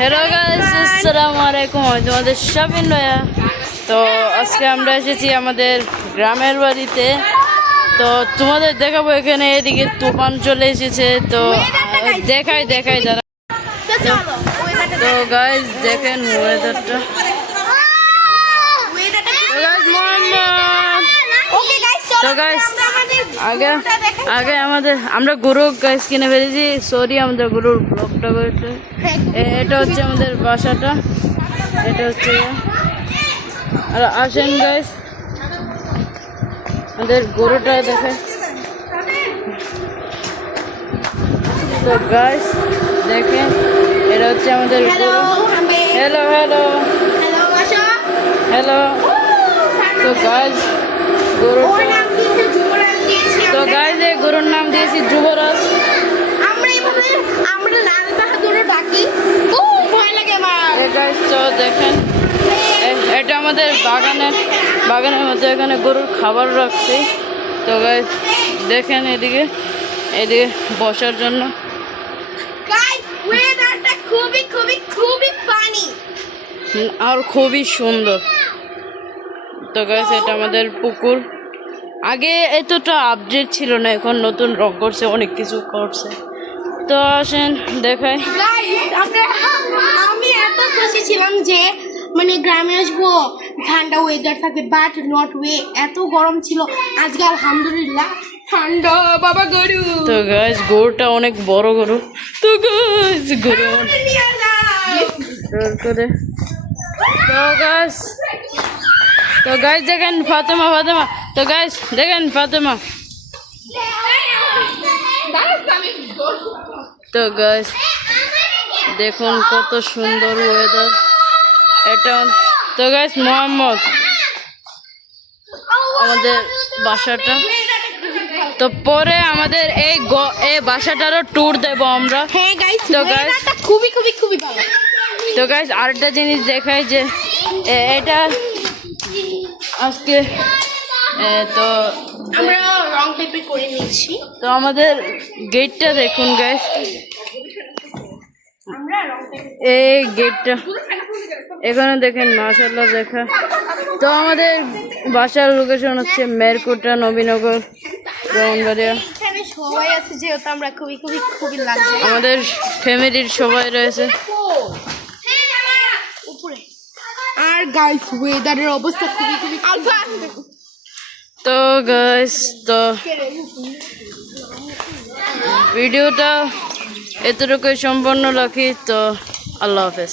Hello guys, আসসালামু আলাইকুম। আমি তোমাদের শাবিন ভাইয়া। তো আজকে আমরা এসেছি আমাদের গ্রামের বাড়িতে। তো তোমাদের দেখাবো এখানে এদিকে তুফান চলে এসেছে। তো দেখাই দাঁড়া। তো গাইস দেখেন ওয়েদারটা। তো গাইস আগে আমরা গরু গাইস কিনে ফেলেছি। সরি, আমাদের গরুর ব্লগটা করেছে। এটা হচ্ছে আমাদের বাসাটা, এটা হচ্ছে। আর আসেন গাইস আমাদের গরুটা দেখে। তো গাইস দেখেন এটা হচ্ছে আমাদের গরু। Hello hello hello. তো গাইস গরুটা, তো গাইস এই গরুর নাম দিয়েছি যুবরাজ। তো দেখেন এটা আমাদের বাগানের মধ্যে এখানে গরুর খাবার রাখছি। তো গাইস দেখেন এদিকে বসার জন্য। আর খুবই সুন্দর। তো গাইস এটা আমাদের পুকুর। আগে এতটা আপডেট ছিল না, এখন নতুন রং করছে, অনেক কিছু করছে। তো আসেন দেখাই। আমি এত খুশি ছিলাম যে মানে গ্রামে আসবো, ঠান্ডা ওয়েদার থাকবে, বাট নট ওয়ে, এত গরম ছিল। আজকে আলহামদুলিল্লাহ ঠান্ডা বাবা গরু। তো গাইস গরুটা অনেক বড় গরু। তো গাইস গরু করে। তো গাইস দেখেন ফাতেমা। তো গাইস দেখেন ফাতেমা। তো গাইস দেখুন কত সুন্দর ওয়েদার এটা। তো গাইস মোহাম্মদ আমাদের বাসাটা। তো পরে আমাদের এই বাসাটারও ট্যুর দেবো আমরা। হ্যাঁ গাইস, তো গাইস খুবই ভালো। তো গাইস আরেকটা জিনিস দেখাই যে এটা আজকে তো আমরা রং পেপার করে নিয়েছি। তো আমাদের গেটটা দেখুন গাইস, এই গেটটা এখানে দেখেন মাশাআল্লাহ দেখা। তো আমাদের বাসার লোকেশন হচ্ছে মেরকুটা, নবীনগর, ব্রাহ্মণবাড়িয়া। এখানে সবাই আছে যেহেতু আমরা খুবই লাগছে। আমাদের ফ্যামিলির সবাই রয়েছে। আর গাইস ওয়েদারের অবস্থা খুবই তো গাইস তো ভিডিওটা এতটুকুই সম্পন্ন রাখি। তো আল্লাহ হাফেজ।